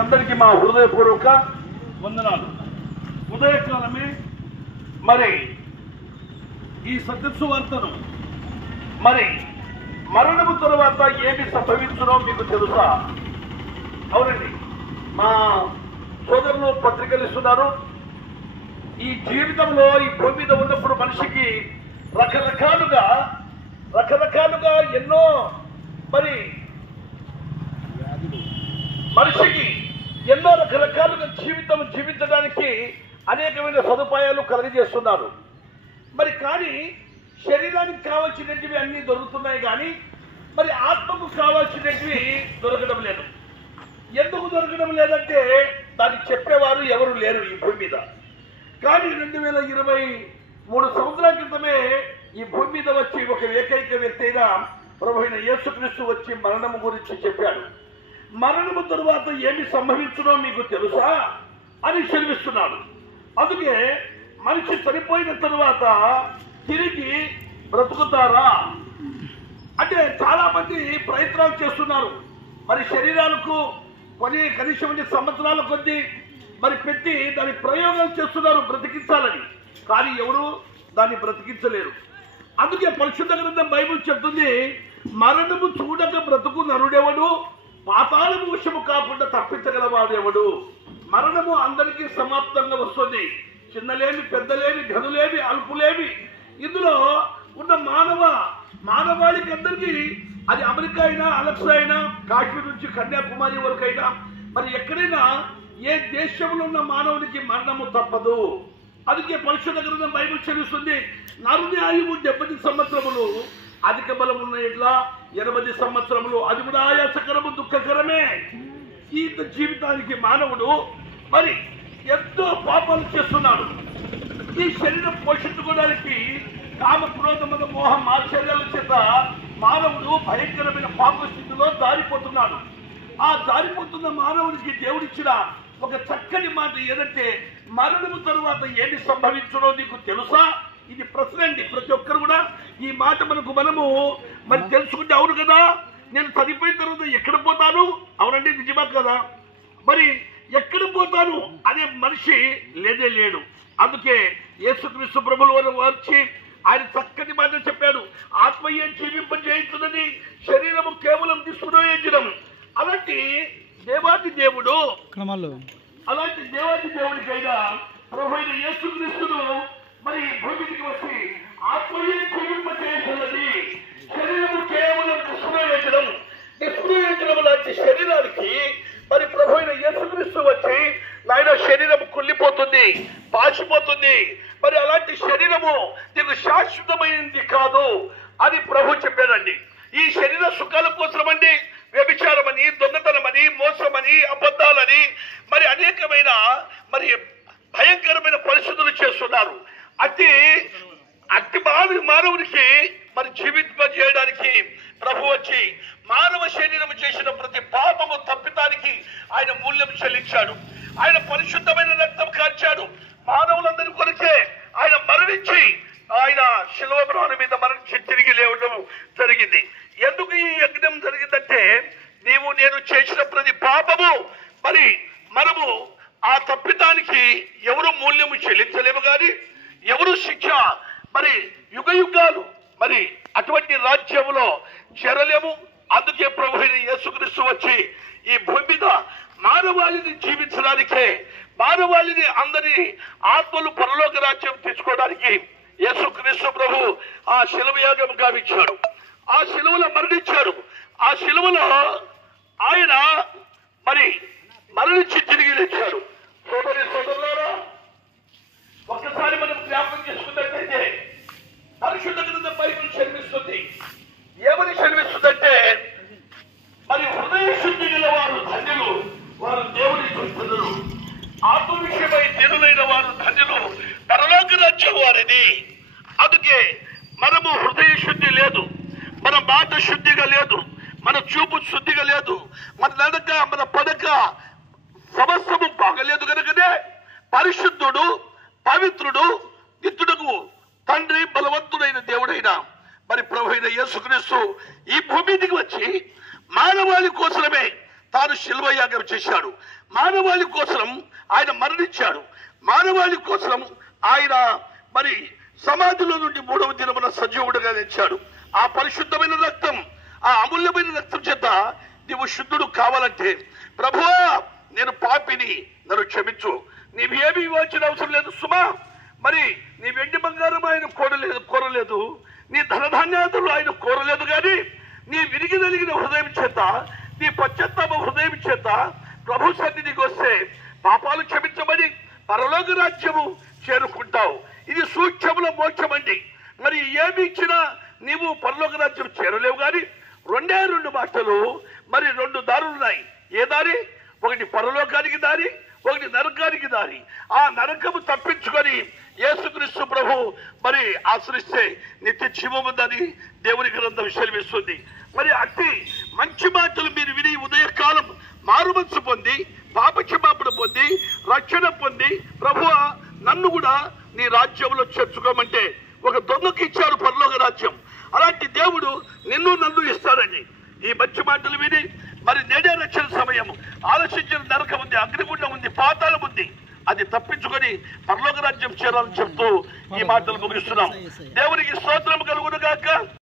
అందరికీ మా హృదయపూర్వక వందనాలు. ఉదయకాలమే మరి ఈ సత్యసువార్తను మరి మరణము తరువాత ఏమి సంభవించునో మీకు తెలుసా? అవునండి, మా సోదరులు పత్రికలు ఇస్తున్నారు. ఈ జీవితంలో ఈ భూమి మీద ఉన్నప్పుడు మనిషికి రకరకాలుగా ఎన్నో మరి మనిషికి ఎన్నో రకరకాలుగా జీవించడానికి అనేకమైన సదుపాయాలు కలుగజేస్తున్నారు. మరి కానీ శరీరానికి కావాల్సినవి అన్నీ దొరుకుతున్నాయి, కానీ మరి ఆత్మకు కావాల్సినవి దొరకడం లేదు. ఎందుకు దొరకడం లేదంటే దానికి చెప్పేవారు ఎవరు లేరు ఈ భూమి మీద. కానీ 2023 సంవత్సరాల క్రితమే ఈ భూమి మీద వచ్చి ఒక ఏకైక వ్యక్తి అయిన ప్రభు అయిన యేసుక్రీస్తు వచ్చి మరణము గురించి చెప్పాడు. మరణము తరువాత ఏమి సంభవించునో మీకు తెలుసా అని సెలవిస్తున్నాడు. అందుకే మనిషి చనిపోయిన తరువాత తిరిగి బ్రతుకుతారా అంటే చాలా మంది ప్రయత్నాలు చేస్తున్నారు. మరి శరీరాలకు కనీసం సంవత్సరాల కొద్దీ మరి పెట్టి దాని ప్రయోగాలు చేస్తున్నారు బ్రతికించాలని. కానీ ఎవరు దాన్ని బ్రతికించలేరు. అందుకే పరిశుద్ధ గ్రంథం బైబిల్ చెప్తుంది, మరణము చూడక బ్రతుకు నరుడెవడు, పాతాళము వశము కాకుండా తప్పించగలవాడెవడు. మరణము అందరికీ సమాప్తంగా వస్తుంది. చిన్నలేమి, పెద్దలేమి, ఘనులేమి, అల్పులేమి, ఇందులో ఉన్న మానవాళికి అందరికీ, అది అమెరికా అయినా, అలెక్సా అయినా, కాశ్మీర్ నుంచి కన్యాకుమారి వరకు అయినా, మరి ఎక్కడైనా ఏ దేశంలో ఉన్న మానవునికి మరణము తప్పదు. అందుకే పరిశుద్ధ గ్రంథం బైబిల్ చెల్లిస్తుంది, నరుని ఆయువు 70 సంవత్సరములు, అధిక బలం ఉన్న ఇట్లా 80 సంవత్సరములు, అది కూడా ఆయాసకరము, దుఃఖకరమే. ఈ జీవితానికి మానవుడు మరి ఎంతో పాపాలు చేస్తున్నాడు. ఈ శరీరం పోషించుకోవడానికి కామ, క్రోధ, మద, మోహం, ఆశ్చర్యాల చేత మానవుడు భయంకరమైన పాప స్థితిలో జారిపోతున్నాడు. ఆ జారిపోతున్న మానవుడికి దేవుడిచ్చిన ఒక చక్కని మాట ఏదంటే, మరణము తరువాత ఏమి సంభవించునో నీకు తెలుసా? ఇది ప్రశ్న అండి. ప్రతి ఒక్కరు కూడా ఈ మాట మనము మరి తెలుసుకుంటే, అవును కదా, నేను చనిపోయిన తర్వాత ఎక్కడ పోతాను? అవునండి, నిజమా కదా? మరి ఎక్కడ పోతాను అనే మనిషి లేడు. అందుకే యేసుక్రీస్తు ప్రభువు వారు వచ్చి ఆయన చక్కటి మాట చెప్పాడు, ఆత్మయే జీవింపజేయుచున్నది, శరీరము కేవలం నిష్ప్రయోజనం. అలాంటి దేవాది దేవుడికైనా ప్రభు అయిన యేసుక్రీస్తును మరి భూమికి వచ్చి ఆత్మయే జీవింపజేయుచున్నది, శరీరము కేవలం నిష్ప్రయోజనం లాంటి శరీరానికి మరి ప్రభు అయిన యేసుక్రీస్తు వచ్చి, నాయన శరీరం కుళ్ళిపోతుంది, పాచిపోతుంది, మరి అలాంటి శరీరము నీకు శాశ్వతమైనది కాదు అని ప్రభు చెప్పాడండి. ఈ శరీర సుఖాల కోసమండి వ్యభిచారమని, దొంగతనమని, మోసమని, అబద్ధాలని, మరి అనేకమైన మరి భయంకరమైన పరిస్థితులు చేస్తున్నారు. అతి మానవునికి మరి జీవింపజేయడానికి ప్రభు వచ్చి మానవ శరీరం చేసిన ప్రతి పాపము తప్పితానికి ఆయన మూల్యం చెల్లించాడు. ఆయన పరిశుద్ధమైన రక్తం కార్చాడు. మానవులందరి కొరకే ఆయన మరణించి, ఆయన శిలువ మ్రాను మీద మరణించి తిరిగి లేవడం జరిగింది. ఎందుకు ఈ యజ్ఞం జరిగిందంటే, నీవు నేను చేసిన ప్రతి పాపము మరి మనము ఆ తప్పితానికి ఎవరు మూల్యము చెల్లించలేము, కానీ ఎవరు శిక్ష మరి యుగాలు మరి అటువంటి రాజ్యములో చేరలేము. అందుకే ప్రభు అయిన యేసుక్రీస్తు వచ్చి ఈ భూమి మీద మానవాళిని జీవించడానికే, మానవాళిని అందరి ఆత్మలు పరలోక రాజ్యం తెచ్చుకోవడానికి యేసుక్రీస్తు ప్రభు ఆ శిలువ యాగం గావించాడు. ఆ శిలువలో మరణించాడు. ఆ శిలువలో ఆయన మరి మరణించి తిరిగి లేచాడు. సోదరులారా, ఒక్కసారి మనం జ్ఞాపకం చేసుకున్నట్లయితే పరిశుద్ధ గ్రంథం బైబిల్ చదివిస్తుంది. ఏమని చదివిస్తుందంటే, మరి హృదయ శుద్ధి గల వారు ధన్యులు, వారు దేవుని చూస్తున్నారు. ఆత్మ విషయమై దేవులైన వారు ధన్యులు, పరలోక రాజ్యం వారిది. అందుకే మనము హృదయ శుద్ధి లేదు, మన మాట శుద్ధిగా లేదు, మన చూపు శుద్ధిగా లేదు, మన నడక, మన పడక సమస్తము బాగలేదు. కనుకనే పరిశుద్ధుడు, పవిత్రుడు, నిత్యుడుకు తండ్రి, బలవంతుడైన దేవుడైన మరి ప్రభు అయిన యేసుక్రీస్తు ఈ భూమికి వచ్చి మానవాళి కోసమే తాను శిలువ యాగం చేశాడు. మానవాళి కోసం ఆయన మరణించాడు. మానవాళి కోసం ఆయన మరి సమాధిలో నుండి 3వ దినమున సజీవుడుగా తెచ్చాడు. ఆ పరిశుద్ధమైన రక్తం, ఆ అమూల్యమైన రక్తం చేత నీవు శుద్ధుడు కావాలంటే, ప్రభువా నేను పాపిని, నన్ను క్షమించు. నీవేమి ఇవ్వాల్సిన అవసరం లేదు సుమా. మరి నీ వెండి బంగారం ఆయన కోరలేదు, నీ ధనధాన్యాదులు ఆయన కోరలేదు. కానీ నీ విరిగి నలిగిన హృదయం చేత, నీ పశ్చాత్తాప హృదయం చేత ప్రభు సన్నిధికి వస్తే పాపాలు క్షమించబడి పరలోక రాజ్యము చేరుకుంటావు. ఇది సూక్ష్మముల మోక్షం అండి. మరి ఏమి ఇచ్చినా నీవు పరలోక రాజ్యం చేరలేవు. కానీ 2 మాటలు, మరి 2 దారులు ఉన్నాయి. ఏ దారి? ఒకటి పరలోకానికి దారి, ఒకటి నరకానికి దారి. ఆ నరకము తప్పించుకొని యేసుక్రీస్తు ప్రభు మరి ఆశ్రయిస్తే నిత్య జీవముందని దేవుని గ్రంథం సెలవిస్తుంది. మరి అట్టి మంచి మాటలు మీరు విని ఉదయకాలం మారుమనసు పొంది, పాపక్షమాపణ పొంది, రక్షణ పొంది, ప్రభువా నన్ను కూడా నీ రాజ్యంలో చేర్చుకోమంటే ఒక దొంగకి ఇచ్చారు పరలోక రాజ్యం. అలాంటి దేవుడు నిన్ను నన్ను ఇస్తాడండి. ఈ మంచి మాటలు విని మరి నేడే రక్షణ సమయం. ఆలోచించిన నరకం ఉంది, అగ్నిగుండం ఉంది, పాతాళం ఉంది. అది తప్పించుకొని పరలోక రాజ్యం చేరాలని చెప్తూ ఈ మాటలు ముగిస్తున్నాం. దేవునికి స్తోత్రం కలుగును గాక.